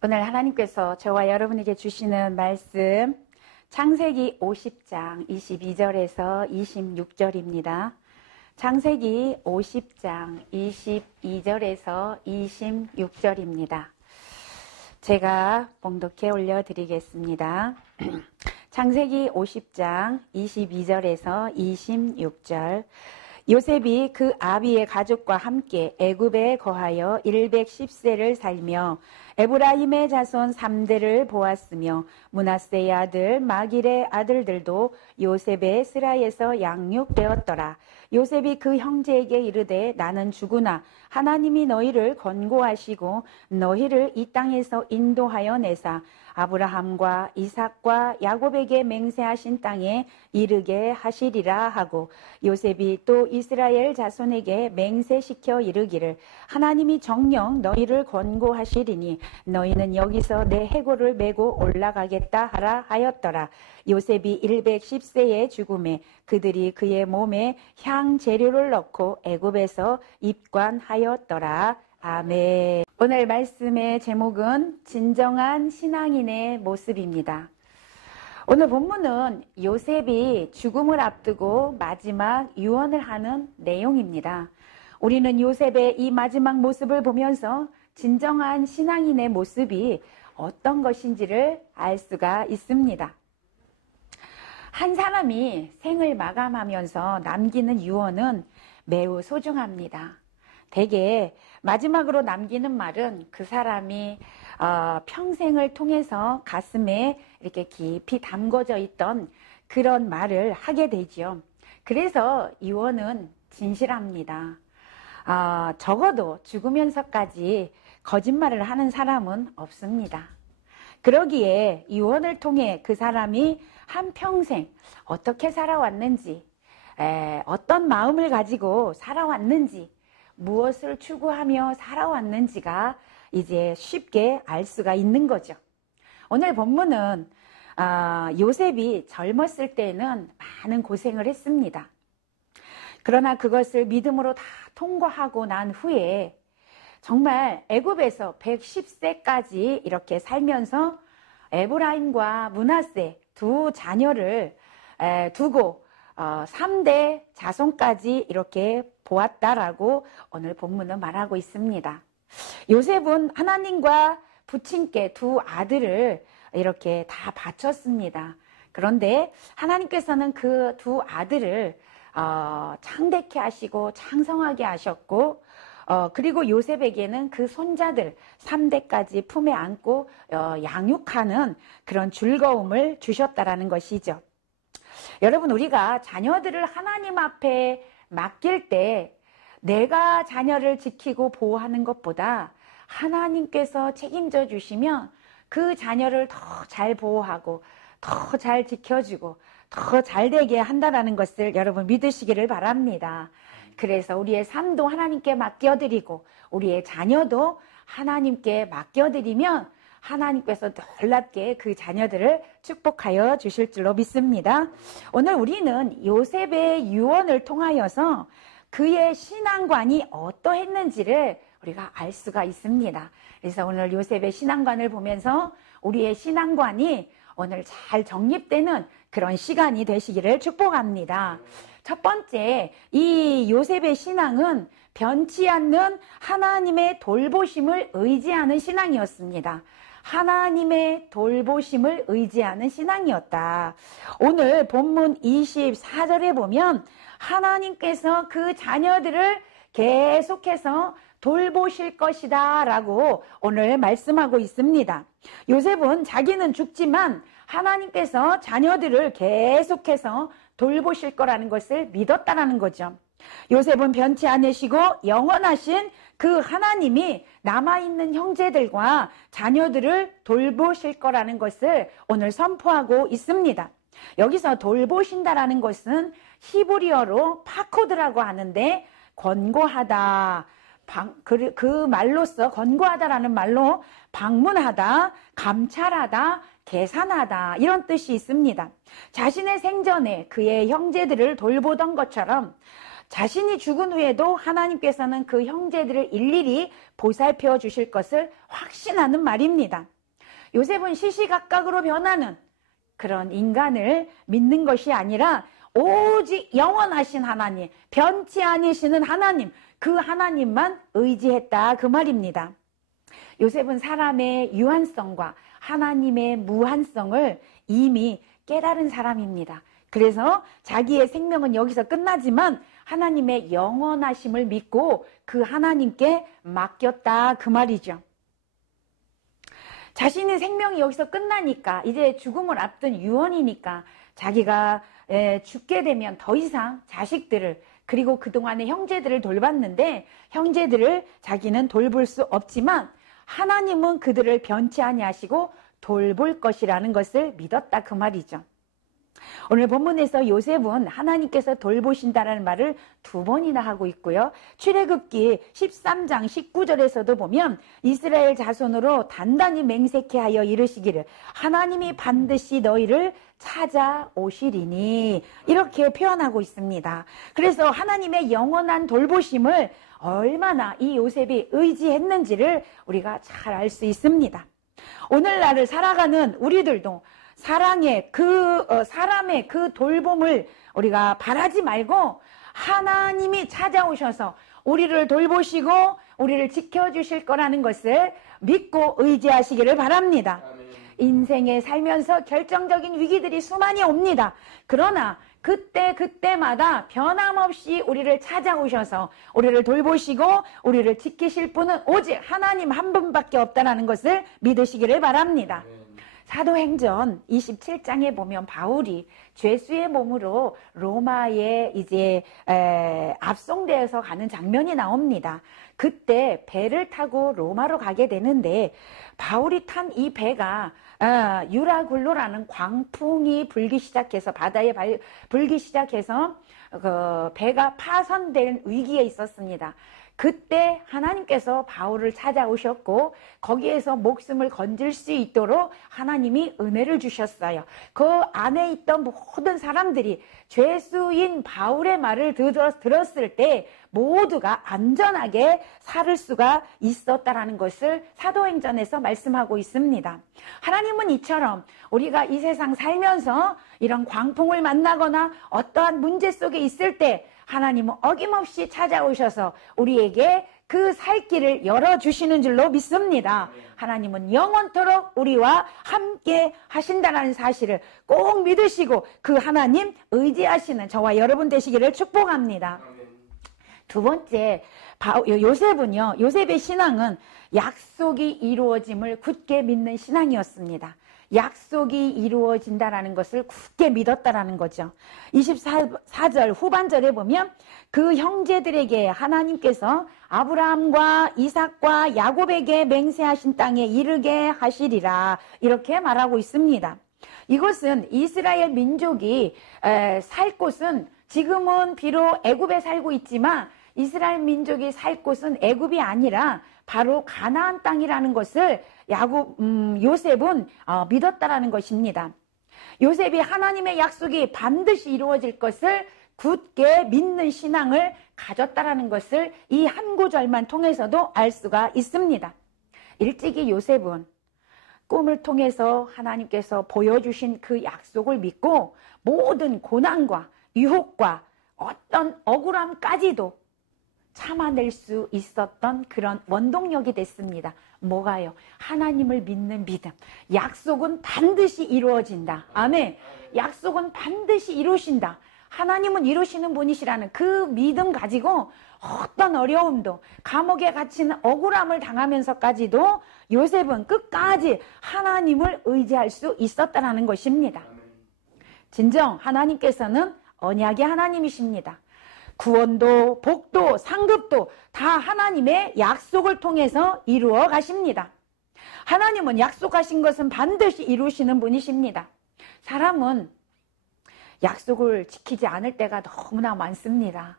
오늘 하나님께서 저와 여러분에게 주시는 말씀 창세기 50장 22절에서 26절입니다. 창세기 50장 22절에서 26절입니다. 제가 봉독해 올려드리겠습니다. 창세기 50장 22절에서 26절. 요셉이 그 아비의 가족과 함께 애굽에 거하여 110세를 살며 에브라임의 자손 3대를 보았으며 므낫세의 아들 마길의 아들들도 요셉의 스라에서 양육되었더라. 요셉이 그 형제에게 이르되 나는 죽으나 하나님이 너희를 권고하시고 너희를 이 땅에서 인도하여 내사 아브라함과 이삭과 야곱에게 맹세하신 땅에 이르게 하시리라 하고, 요셉이 또 이스라엘 자손에게 맹세시켜 이르기를 하나님이 정녕 너희를 권고하시리니 너희는 여기서 내 해골을 메고 올라가겠다 하라 하였더라. 요셉이 110세에 죽음에 그들이 그의 몸에 향 재료를 넣고 애굽에서 입관하였더라. 아멘. 오늘 말씀의 제목은 진정한 신앙인의 모습입니다. 오늘 본문은 요셉이 죽음을 앞두고 마지막 유언을 하는 내용입니다. 우리는 요셉의 이 마지막 모습을 보면서 진정한 신앙인의 모습이 어떤 것인지를 알 수가 있습니다. 한 사람이 생을 마감하면서 남기는 유언은 매우 소중합니다. 대개 마지막으로 남기는 말은 그 사람이 평생을 통해서 가슴에 이렇게 깊이 담궈져 있던 그런 말을 하게 되지요. 그래서 유언은 진실합니다. 적어도 죽으면서까지 거짓말을 하는 사람은 없습니다. 그러기에 유언을 통해 그 사람이 한평생 어떻게 살아왔는지, 어떤 마음을 가지고 살아왔는지, 무엇을 추구하며 살아왔는지가 이제 쉽게 알 수가 있는 거죠. 오늘 본문은 요셉이 젊었을 때는 많은 고생을 했습니다. 그러나 그것을 믿음으로 다 통과하고 난 후에 정말 애굽에서 110세까지 이렇게 살면서 에브라임과 므낫세 두 자녀를 두고 3대 자손까지 이렇게 보았다라고 오늘 본문은 말하고 있습니다. 요셉은 하나님과 부친께 두 아들을 이렇게 다 바쳤습니다. 그런데 하나님께서는 그 두 아들을 창대케 하시고 창성하게 하셨고, 그리고 요셉에게는 그 손자들 3대까지 품에 안고 양육하는 그런 즐거움을 주셨다라는 것이죠. 여러분, 우리가 자녀들을 하나님 앞에 맡길 때 내가 자녀를 지키고 보호하는 것보다 하나님께서 책임져 주시면 그 자녀를 더 잘 보호하고 더 잘 지켜주고 더 잘되게 한다는 것을 여러분 믿으시기를 바랍니다. 그래서 우리의 삶도 하나님께 맡겨드리고 우리의 자녀도 하나님께 맡겨드리면 하나님께서 놀랍게 그 자녀들을 축복하여 주실 줄로 믿습니다. 오늘 우리는 요셉의 유언을 통하여서 그의 신앙관이 어떠했는지를 우리가 알 수가 있습니다. 그래서 오늘 요셉의 신앙관을 보면서 우리의 신앙관이 오늘 잘 정립되는 그런 시간이 되시기를 축복합니다. 첫 번째, 이 요셉의 신앙은 변치 않는 하나님의 돌보심을 의지하는 신앙이었습니다. 하나님의 돌보심을 의지하는 신앙이었다. 오늘 본문 24절에 보면 하나님께서 그 자녀들을 계속해서 돌보실 것이다 라고 오늘 말씀하고 있습니다. 요셉은 자기는 죽지만 하나님께서 자녀들을 계속해서 돌보실 거라는 것을 믿었다라는 거죠. 요셉은 변치 않으시고 영원하신 그 하나님이 남아있는 형제들과 자녀들을 돌보실 거라는 것을 오늘 선포하고 있습니다. 여기서 돌보신다라는 것은 히브리어로 파코드라고 하는데 권고하다, 그 말로써 권고하다라는 말로 방문하다, 감찰하다, 계산하다 이런 뜻이 있습니다. 자신의 생전에 그의 형제들을 돌보던 것처럼 자신이 죽은 후에도 하나님께서는 그 형제들을 일일이 보살펴 주실 것을 확신하는 말입니다. 요셉은 시시각각으로 변하는 그런 인간을 믿는 것이 아니라 오직 영원하신 하나님, 변치 않으시는 하나님, 그 하나님만 의지했다 그 말입니다. 요셉은 사람의 유한성과 하나님의 무한성을 이미 깨달은 사람입니다. 그래서 자기의 생명은 여기서 끝나지만 하나님의 영원하심을 믿고 그 하나님께 맡겼다 그 말이죠. 자신의 생명이 여기서 끝나니까 이제 죽음을 앞둔 유언이니까 자기가 죽게 되면 더 이상 자식들을 그리고 그동안의 형제들을 돌봤는데 형제들을 자기는 돌볼 수 없지만 하나님은 그들을 변치 아니하시고 돌볼 것이라는 것을 믿었다 그 말이죠. 오늘 본문에서 요셉은 하나님께서 돌보신다라는 말을 2번이나 하고 있고요. 출애굽기 13장 19절에서도 보면 이스라엘 자손으로 단단히 맹세케 하여 이르시기를 하나님이 반드시 너희를 찾아오시리니 이렇게 표현하고 있습니다. 그래서 하나님의 영원한 돌보심을 얼마나 이 요셉이 의지했는지를 우리가 잘 알 수 있습니다. 오늘날을 살아가는 우리들도 사람의 그 돌봄을 우리가 바라지 말고 하나님이 찾아오셔서 우리를 돌보시고 우리를 지켜주실 거라는 것을 믿고 의지하시기를 바랍니다. 인생에 살면서 결정적인 위기들이 수많이 옵니다. 그러나 그때마다 변함없이 우리를 찾아오셔서 우리를 돌보시고 우리를 지키실 분은 오직 하나님 한 분밖에 없다는 것을 믿으시기를 바랍니다. 사도행전 27장에 보면 바울이 죄수의 몸으로 로마에 이제 압송되어서 가는 장면이 나옵니다. 그때 배를 타고 로마로 가게 되는데 바울이 탄 이 배가 유라굴로라는 광풍이 불기 시작해서 바다에 불기 시작해서 그 배가 파손될 위기에 있었습니다. 그때 하나님께서 바울을 찾아오셨고 거기에서 목숨을 건질 수 있도록 하나님이 은혜를 주셨어요. 그 안에 있던 모든 사람들이 죄수인 바울의 말을 들었을 때 모두가 안전하게 살 수가 있었다라는 것을 사도행전에서 말씀하고 있습니다. 하나님은 이처럼 우리가 이 세상 살면서 이런 광풍을 만나거나 어떠한 문제 속에 있을 때 하나님은 어김없이 찾아오셔서 우리에게 그 살 길을 열어주시는 줄로 믿습니다. 하나님은 영원토록 우리와 함께 하신다는 사실을 꼭 믿으시고 그 하나님 의지하시는 저와 여러분 되시기를 축복합니다. 2번째, 요셉은요, 요셉의 신앙은 약속이 이루어짐을 굳게 믿는 신앙이었습니다. 약속이 이루어진다라는 것을 굳게 믿었다라는 거죠. 24절 후반절에 보면 그 형제들에게 하나님께서 아브라함과 이삭과 야곱에게 맹세하신 땅에 이르게 하시리라 이렇게 말하고 있습니다. 이것은 이스라엘 민족이 살 곳은 지금은 비록 애굽에 살고 있지만 이스라엘 민족이 살 곳은 애굽이 아니라 바로 가나안 땅이라는 것을 요셉은 믿었다라는 것입니다. 요셉이 하나님의 약속이 반드시 이루어질 것을 굳게 믿는 신앙을 가졌다라는 것을 이 한 구절만 통해서도 알 수가 있습니다. 일찍이 요셉은 꿈을 통해서 하나님께서 보여주신 그 약속을 믿고 모든 고난과 유혹과 어떤 억울함까지도 참아낼 수 있었던 그런 원동력이 됐습니다. 뭐가요? 하나님을 믿는 믿음. 약속은 반드시 이루어진다. 아멘. 약속은 반드시 이루신다. 하나님은 이루시는 분이시라는 그 믿음 가지고 어떤 어려움도 감옥에 갇히는 억울함을 당하면서까지도 요셉은 끝까지 하나님을 의지할 수 있었다는 것입니다. 진정 하나님께서는 언약의 하나님이십니다. 구원도 복도 상급도 다 하나님의 약속을 통해서 이루어 가십니다. 하나님은 약속하신 것은 반드시 이루시는 분이십니다. 사람은 약속을 지키지 않을 때가 너무나 많습니다.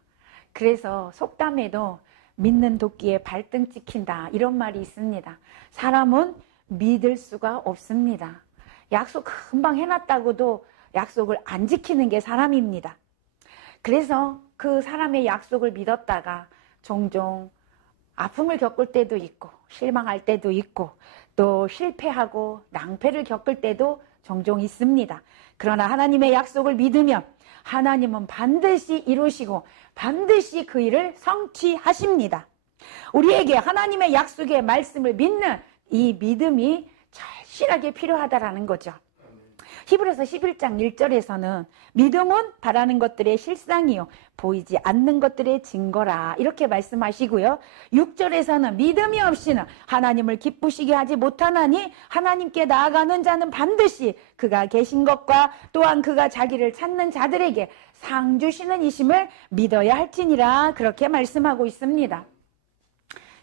그래서 속담에도 믿는 도끼에 발등 찍힌다 이런 말이 있습니다. 사람은 믿을 수가 없습니다. 약속 금방 해놨다고도 약속을 안 지키는 게 사람입니다. 그래서 그 사람의 약속을 믿었다가 종종 아픔을 겪을 때도 있고 실망할 때도 있고 또 실패하고 낭패를 겪을 때도 종종 있습니다. 그러나 하나님의 약속을 믿으면 하나님은 반드시 이루시고 반드시 그 일을 성취하십니다. 우리에게 하나님의 약속의 말씀을 믿는 이 믿음이 절실하게 필요하다라는 거죠. 히브리서 11장 1절에서는 믿음은 바라는 것들의 실상이요 보이지 않는 것들의 증거라 이렇게 말씀하시고요. 6절에서는 믿음이 없이는 하나님을 기쁘시게 하지 못하나니 하나님께 나아가는 자는 반드시 그가 계신 것과 또한 그가 자기를 찾는 자들에게 상 주시는 이심을 믿어야 할지니라 그렇게 말씀하고 있습니다.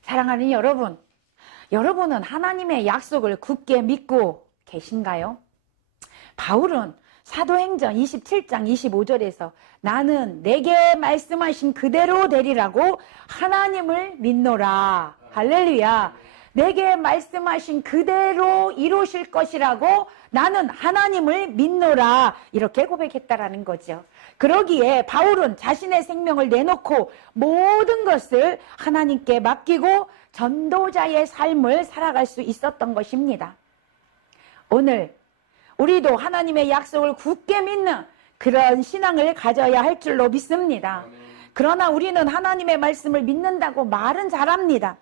사랑하는 여러분, 여러분은 하나님의 약속을 굳게 믿고 계신가요? 바울은 사도행전 27장 25절에서 나는 내게 말씀하신 그대로 되리라고 하나님을 믿노라. 할렐루야. 내게 말씀하신 그대로 이루실 것이라고 나는 하나님을 믿노라. 이렇게 고백했다라는 거죠. 그러기에 바울은 자신의 생명을 내놓고 모든 것을 하나님께 맡기고 전도자의 삶을 살아갈 수 있었던 것입니다. 오늘 우리도 하나님의 약속을 굳게 믿는 그런 신앙을 가져야 할 줄로 믿습니다. 그러나 우리는 하나님의 말씀을 믿는다고 말은 잘합니다.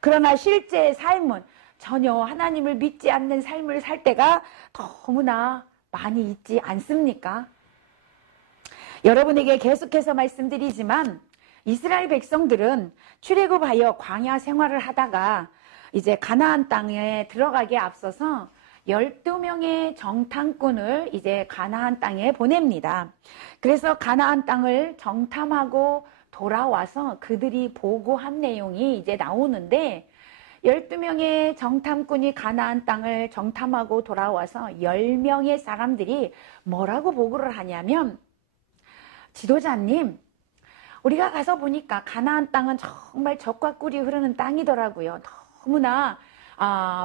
그러나 실제의 삶은 전혀 하나님을 믿지 않는 삶을 살 때가 너무나 많이 있지 않습니까? 여러분에게 계속해서 말씀드리지만 이스라엘 백성들은 출애굽하여 광야 생활을 하다가 이제 가나안 땅에 들어가기에 앞서서 12명의 정탐꾼을 이제 가나안 땅에 보냅니다. 그래서 가나안 땅을 정탐하고 돌아와서 그들이 보고한 내용이 이제 나오는데 12명의 정탐꾼이 가나안 땅을 정탐하고 돌아와서 10명의 사람들이 뭐라고 보고를 하냐면 지도자님, 우리가 가서 보니까 가나안 땅은 정말 젖과 꿀이 흐르는 땅이더라고요. 너무나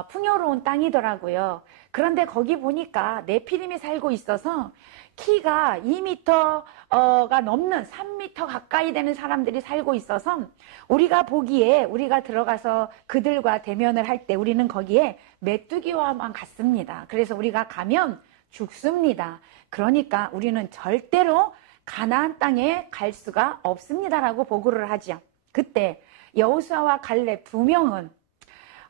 풍요로운 땅이더라고요. 그런데 거기 보니까 네피림이 살고 있어서 키가 2m가 넘는 3m 가까이 되는 사람들이 살고 있어서 우리가 보기에 우리가 들어가서 그들과 대면을 할 때 우리는 거기에 메뚜기와만 같습니다. 그래서 우리가 가면 죽습니다. 그러니까 우리는 절대로 가나안 땅에 갈 수가 없습니다라고 보고를 하죠. 그때 여호수아와 갈렙 두 명은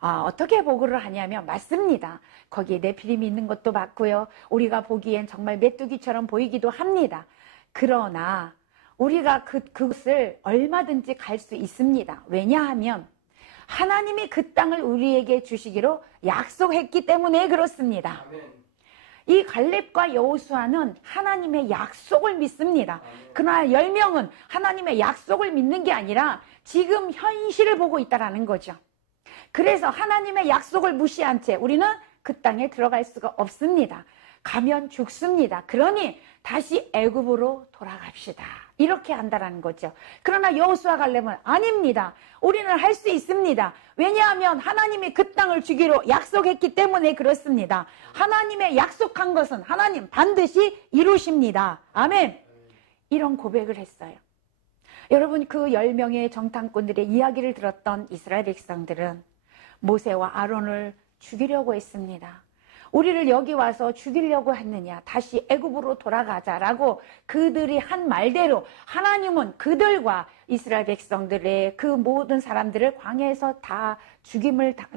어떻게 보고를 하냐면 맞습니다. 거기에 네피림이 있는 것도 맞고요. 우리가 보기엔 정말 메뚜기처럼 보이기도 합니다. 그러나 우리가 그곳을 얼마든지 갈 수 있습니다. 왜냐하면 하나님이 그 땅을 우리에게 주시기로 약속했기 때문에 그렇습니다. 이 갈렙과 여호수아는 하나님의 약속을 믿습니다. 그러나 10명은 하나님의 약속을 믿는 게 아니라 지금 현실을 보고 있다는 거죠. 그래서 하나님의 약속을 무시한 채 우리는 그 땅에 들어갈 수가 없습니다. 가면 죽습니다. 그러니 다시 애굽으로 돌아갑시다. 이렇게 한다는 거죠. 그러나 여호수아 갈렙은 아닙니다. 우리는 할 수 있습니다. 왜냐하면 하나님이 그 땅을 주기로 약속했기 때문에 그렇습니다. 하나님의 약속한 것은 하나님 반드시 이루십니다. 아멘. 이런 고백을 했어요. 여러분, 그 10명의 정탐꾼들의 이야기를 들었던 이스라엘 백성들은 모세와 아론을 죽이려고 했습니다. 우리를 여기 와서 죽이려고 했느냐, 다시 애굽으로 돌아가자라고 그들이 한 말대로 하나님은 그들과 이스라엘 백성들의 그 모든 사람들을 광야에서 다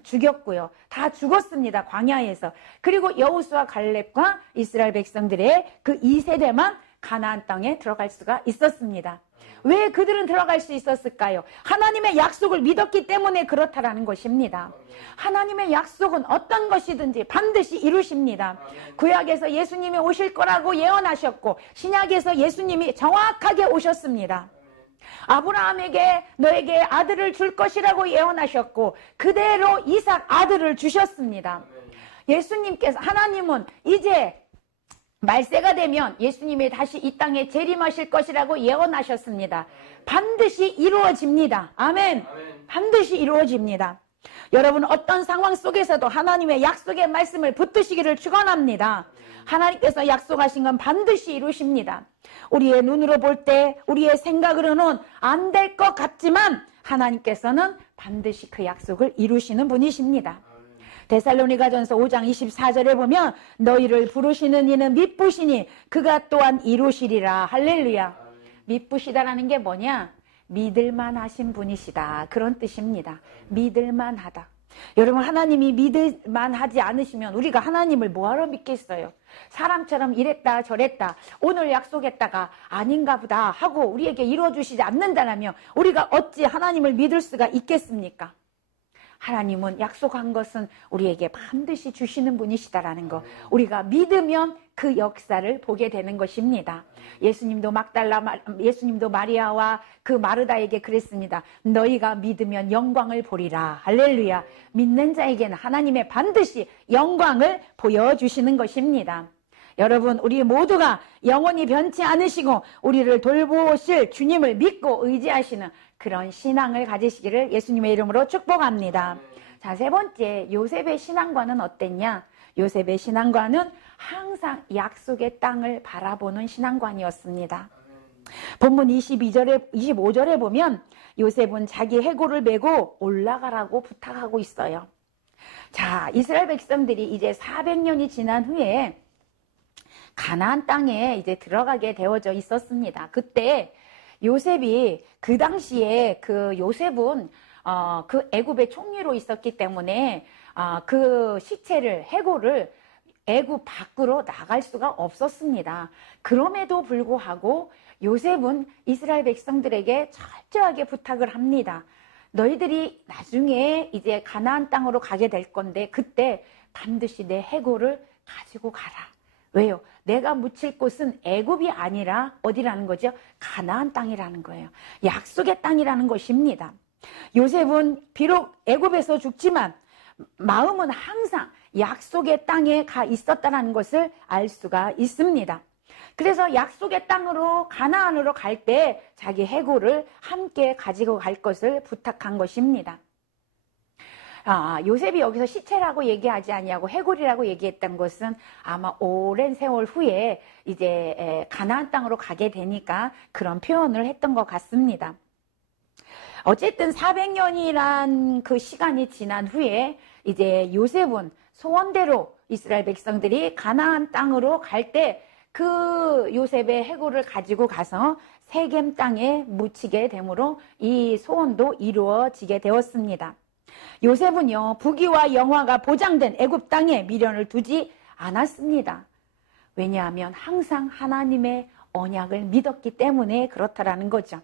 죽였고요. 다 죽었습니다. 광야에서. 그리고 여호수아 갈렙과 이스라엘 백성들의 그 2세대만 가나안 땅에 들어갈 수가 있었습니다. 왜 그들은 들어갈 수 있었을까요? 하나님의 약속을 믿었기 때문에 그렇다라는 것입니다. 하나님의 약속은 어떤 것이든지 반드시 이루십니다. 구약에서 예수님이 오실 거라고 예언하셨고 신약에서 예수님이 정확하게 오셨습니다. 아브라함에게 너에게 아들을 줄 것이라고 예언하셨고 그대로 이삭 아들을 주셨습니다. 예수님께서 하나님은 이제 말세가 되면 예수님이 다시 이 땅에 재림하실 것이라고 예언하셨습니다. 반드시 이루어집니다. 아멘. 반드시 이루어집니다. 여러분, 어떤 상황 속에서도 하나님의 약속의 말씀을 붙드시기를 축원합니다. 하나님께서 약속하신 건 반드시 이루십니다. 우리의 눈으로 볼 때, 우리의 생각으로는 안 될 것 같지만 하나님께서는 반드시 그 약속을 이루시는 분이십니다. 데살로니가전서 5장 24절에 보면 너희를 부르시는 이는 미쁘시니 그가 또한 이루시리라. 할렐루야. 미쁘시다라는 게 뭐냐? 믿을만하신 분이시다. 그런 뜻입니다. 믿을만하다. 여러분, 하나님이 믿을만하지 않으시면 우리가 하나님을 뭐하러 믿겠어요? 사람처럼 이랬다 저랬다 오늘 약속했다가 아닌가 보다 하고 우리에게 이루어주시지 않는다면 우리가 어찌 하나님을 믿을 수가 있겠습니까? 하나님은 약속한 것은 우리에게 반드시 주시는 분이시다라는 거, 우리가 믿으면 그 역사를 보게 되는 것입니다. 예수님도 마리아와 그 마르다에게 그랬습니다. 너희가 믿으면 영광을 보리라. 할렐루야. 믿는 자에게는 하나님의 반드시 영광을 보여주시는 것입니다. 여러분, 우리 모두가 영원히 변치 않으시고 우리를 돌보실 주님을 믿고 의지하시는 그런 신앙을 가지시기를 예수님의 이름으로 축복합니다. 자, 세 번째, 요셉의 신앙과는 어땠냐? 요셉의 신앙과는 항상 약속의 땅을 바라보는 신앙관이었습니다. 본문 25절에 보면 요셉은 자기 해골을 메고 올라가라고 부탁하고 있어요. 자, 이스라엘 백성들이 이제 400년이 지난 후에 가나안 땅에 이제 들어가게 되어져 있었습니다. 그때 요셉이 그 당시에 그 요셉은 그 애굽의 총리로 있었기 때문에 그 시체를 해골을 애굽 밖으로 나갈 수가 없었습니다. 그럼에도 불구하고 요셉은 이스라엘 백성들에게 철저하게 부탁을 합니다. 너희들이 나중에 이제 가나안 땅으로 가게 될 건데 그때 반드시 내 해골을 가지고 가라. 왜요? 내가 묻힐 곳은 애굽이 아니라 어디라는 거죠? 가나안 땅이라는 거예요. 약속의 땅이라는 것입니다. 요셉은 비록 애굽에서 죽지만 마음은 항상 약속의 땅에 가 있었다는 것을 알 수가 있습니다. 그래서 약속의 땅으로 가나안으로 갈 때 자기 해골을 함께 가지고 갈 것을 부탁한 것입니다. 요셉이 여기서 시체라고 얘기하지 아니하고 해골이라고 얘기했던 것은 아마 오랜 세월 후에 이제 가나안 땅으로 가게 되니까 그런 표현을 했던 것 같습니다. 어쨌든 400년이란 그 시간이 지난 후에 이제 요셉은 소원대로 이스라엘 백성들이 가나안 땅으로 갈 때 그 요셉의 해골을 가지고 가서 세겜 땅에 묻히게 되므로 이 소원도 이루어지게 되었습니다. 요셉은요, 부귀와 영화가 보장된 애굽 땅에 미련을 두지 않았습니다. 왜냐하면 항상 하나님의 언약을 믿었기 때문에 그렇다라는 거죠.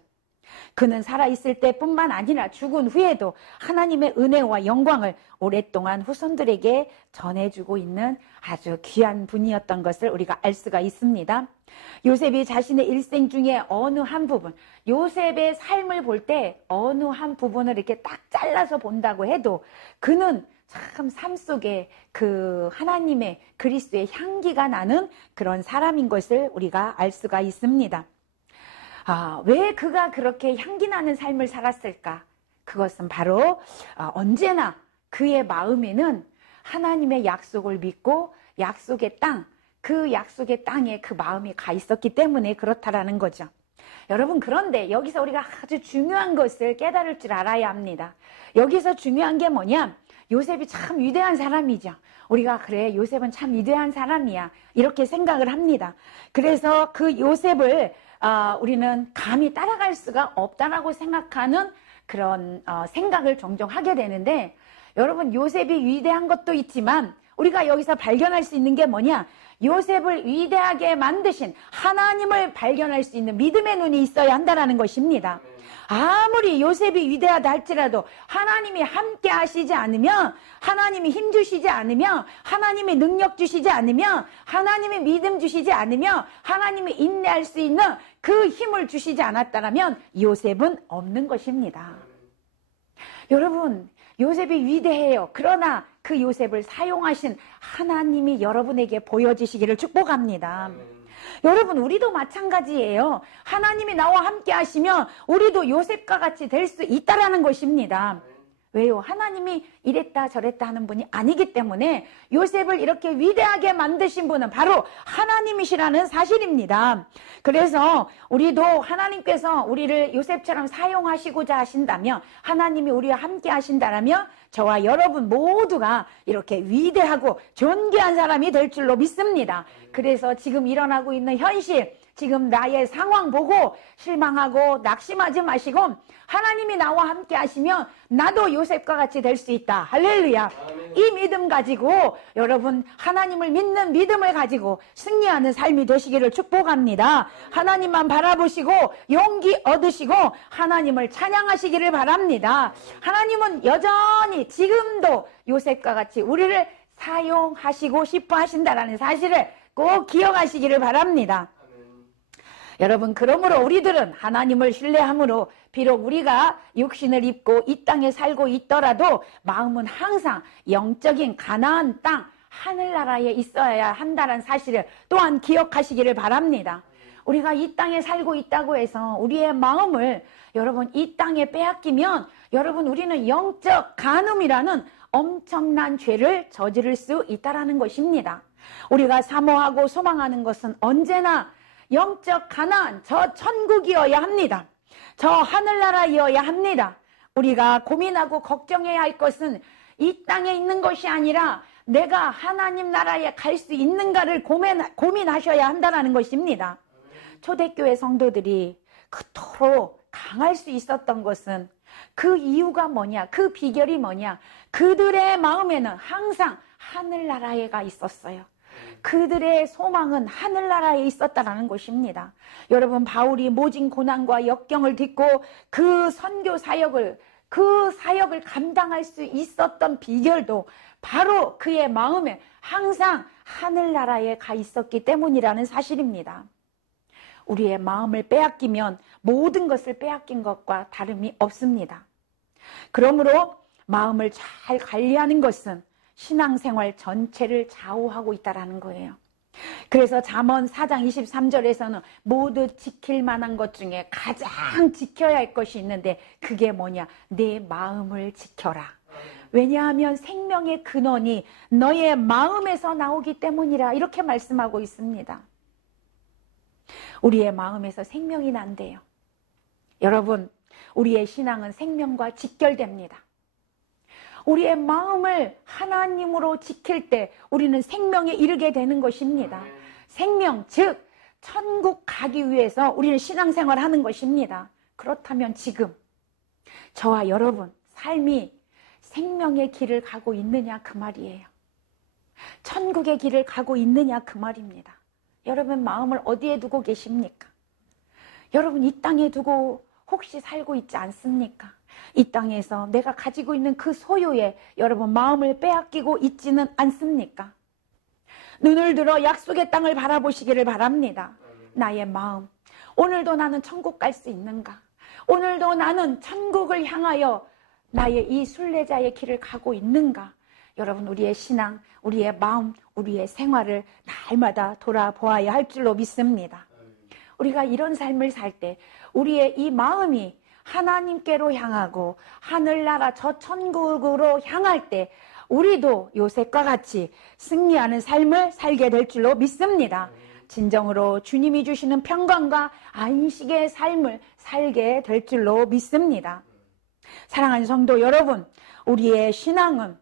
그는 살아있을 때뿐만 아니라 죽은 후에도 하나님의 은혜와 영광을 오랫동안 후손들에게 전해주고 있는 아주 귀한 분이었던 것을 우리가 알 수가 있습니다. 요셉이 자신의 일생 중에 어느 한 부분, 요셉의 삶을 볼 때 어느 한 부분을 이렇게 딱 잘라서 본다고 해도 그는 참 삶 속에 그 하나님의 그리스도의 향기가 나는 그런 사람인 것을 우리가 알 수가 있습니다. 왜 그가 그렇게 향기 나는 삶을 살았을까? 그것은 바로 언제나 그의 마음에는 하나님의 약속을 믿고 약속의 땅, 그 약속의 땅에 그 마음이 가 있었기 때문에 그렇다라는 거죠. 여러분, 그런데 여기서 우리가 아주 중요한 것을 깨달을 줄 알아야 합니다. 여기서 중요한 게 뭐냐? 요셉이 참 위대한 사람이죠. 우리가 그래, 요셉은 참 위대한 사람이야, 이렇게 생각을 합니다. 그래서 그 요셉을 우리는 감히 따라갈 수가 없다라고 생각하는 그런 생각을 종종 하게 되는데, 여러분, 요셉이 위대한 것도 있지만 우리가 여기서 발견할 수 있는 게 뭐냐? 요셉을 위대하게 만드신 하나님을 발견할 수 있는 믿음의 눈이 있어야 한다는 것입니다. 아무리 요셉이 위대하다 할지라도 하나님이 함께 하시지 않으면, 하나님이 힘 주시지 않으면, 하나님이 능력 주시지 않으면, 하나님이 믿음 주시지 않으면, 하나님이 인내할 수 있는 그 힘을 주시지 않았다면 요셉은 없는 것입니다. 여러분, 요셉이 위대해요. 그러나 그 요셉을 사용하신 하나님이 여러분에게 보여지시기를 축복합니다. 여러분, 우리도 마찬가지예요. 하나님이 나와 함께 하시면 우리도 요셉과 같이 될 수 있다라는 것입니다. 왜요? 하나님이 이랬다 저랬다 하는 분이 아니기 때문에 요셉을 이렇게 위대하게 만드신 분은 바로 하나님이시라는 사실입니다. 그래서 우리도 하나님께서 우리를 요셉처럼 사용하시고자 하신다면, 하나님이 우리와 함께 하신다면 저와 여러분 모두가 이렇게 위대하고 존귀한 사람이 될 줄로 믿습니다. 그래서 지금 일어나고 있는 현실, 지금 나의 상황 보고 실망하고 낙심하지 마시고, 하나님이 나와 함께 하시면 나도 요셉과 같이 될 수 있다. 할렐루야. 이 믿음 가지고 여러분, 하나님을 믿는 믿음을 가지고 승리하는 삶이 되시기를 축복합니다. 하나님만 바라보시고 용기 얻으시고 하나님을 찬양하시기를 바랍니다. 하나님은 여전히 지금도 요셉과 같이 우리를 사용하시고 싶어 하신다는 사실을 꼭 기억하시기를 바랍니다. 여러분, 그러므로 우리들은 하나님을 신뢰함으로 비록 우리가 육신을 입고 이 땅에 살고 있더라도 마음은 항상 영적인 가나안 땅, 하늘나라에 있어야 한다는 사실을 또한 기억하시기를 바랍니다. 우리가 이 땅에 살고 있다고 해서 우리의 마음을 여러분 이 땅에 빼앗기면 여러분 우리는 영적 간음이라는 엄청난 죄를 저지를 수 있다는 것입니다. 우리가 사모하고 소망하는 것은 언제나 영적 가나안, 저 천국이어야 합니다. 저 하늘나라이어야 합니다. 우리가 고민하고 걱정해야 할 것은 이 땅에 있는 것이 아니라 내가 하나님 나라에 갈 수 있는가를 고민하셔야 한다는 것입니다. 초대교회 성도들이 그토록 강할 수 있었던 것은 그 이유가 뭐냐, 그 비결이 뭐냐, 그들의 마음에는 항상 하늘나라에가 있었어요. 그들의 소망은 하늘나라에 있었다는 것입니다. 여러분, 바울이 모진 고난과 역경을 딛고 그 선교 사역을, 그 사역을 감당할 수 있었던 비결도 바로 그의 마음에 항상 하늘나라에 가 있었기 때문이라는 사실입니다. 우리의 마음을 빼앗기면 모든 것을 빼앗긴 것과 다름이 없습니다. 그러므로 마음을 잘 관리하는 것은 신앙생활 전체를 좌우하고 있다는 거예요. 그래서 잠언 4장 23절에서는 모두 지킬 만한 것 중에 가장 지켜야 할 것이 있는데 그게 뭐냐? 내 마음을 지켜라. 왜냐하면 생명의 근원이 너의 마음에서 나오기 때문이라, 이렇게 말씀하고 있습니다. 우리의 마음에서 생명이 난대요. 여러분, 우리의 신앙은 생명과 직결됩니다. 우리의 마음을 하나님으로 지킬 때 우리는 생명에 이르게 되는 것입니다. 생명, 즉 천국 가기 위해서 우리는 신앙생활을 하는 것입니다. 그렇다면 지금 저와 여러분 삶이 생명의 길을 가고 있느냐, 그 말이에요. 천국의 길을 가고 있느냐, 그 말입니다. 여러분, 마음을 어디에 두고 계십니까? 여러분, 이 땅에 두고 혹시 살고 있지 않습니까? 이 땅에서 내가 가지고 있는 그 소유에 여러분 마음을 빼앗기고 있지는 않습니까? 눈을 들어 약속의 땅을 바라보시기를 바랍니다. 나의 마음, 오늘도 나는 천국 갈 수 있는가? 오늘도 나는 천국을 향하여 나의 이 순례자의 길을 가고 있는가? 여러분, 우리의 신앙, 우리의 마음, 우리의 생활을 날마다 돌아보아야 할 줄로 믿습니다. 우리가 이런 삶을 살 때 우리의 이 마음이 하나님께로 향하고 하늘나라 저 천국으로 향할 때 우리도 요셉과 같이 승리하는 삶을 살게 될 줄로 믿습니다. 진정으로 주님이 주시는 평강과 안식의 삶을 살게 될 줄로 믿습니다. 사랑하는 성도 여러분, 우리의 신앙은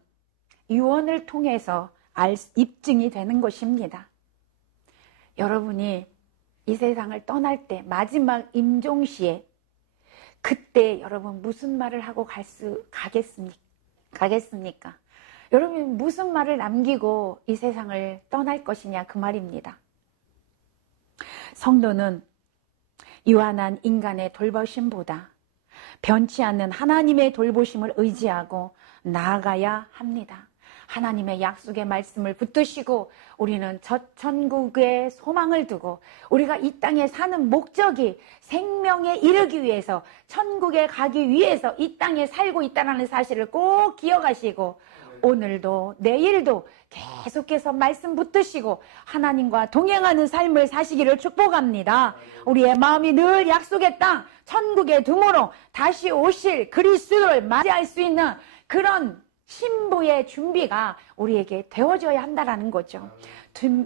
유언을 통해서 입증이 되는 것입니다. 여러분이 이 세상을 떠날 때 마지막 임종시에 그때 여러분 무슨 말을 하고 가겠습니까? 여러분 무슨 말을 남기고 이 세상을 떠날 것이냐, 그 말입니다. 성도는 유한한 인간의 돌보심보다 변치 않는 하나님의 돌보심을 의지하고 나아가야 합니다. 하나님의 약속의 말씀을 붙드시고 우리는 저 천국의 소망을 두고 우리가 이 땅에 사는 목적이 생명에 이르기 위해서, 천국에 가기 위해서 이 땅에 살고 있다는 사실을 꼭 기억하시고 오늘도 내일도 계속해서 말씀 붙드시고 하나님과 동행하는 삶을 사시기를 축복합니다. 우리의 마음이 늘 약속의 땅 천국에 두므로 다시 오실 그리스도를 맞이할 수 있는 그런 신부의 준비가 우리에게 되어져야 한다라는 거죠.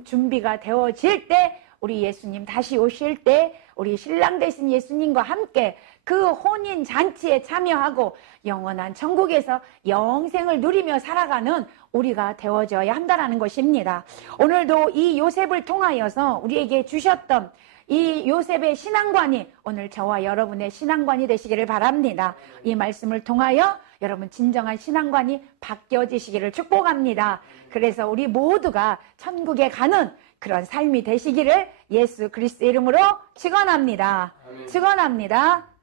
준비가 되어질 때 우리 예수님 다시 오실 때 우리 신랑 되신 예수님과 함께 그 혼인 잔치에 참여하고 영원한 천국에서 영생을 누리며 살아가는 우리가 되어져야 한다는 것입니다. 오늘도 이 요셉을 통하여서 우리에게 주셨던 이 요셉의 신앙관이 오늘 저와 여러분의 신앙관이 되시기를 바랍니다. 이 말씀을 통하여 여러분 진정한 신앙관이 바뀌어지시기를 축복합니다. 그래서 우리 모두가 천국에 가는 그런 삶이 되시기를 예수 그리스도 이름으로 축원합니다. 축원합니다.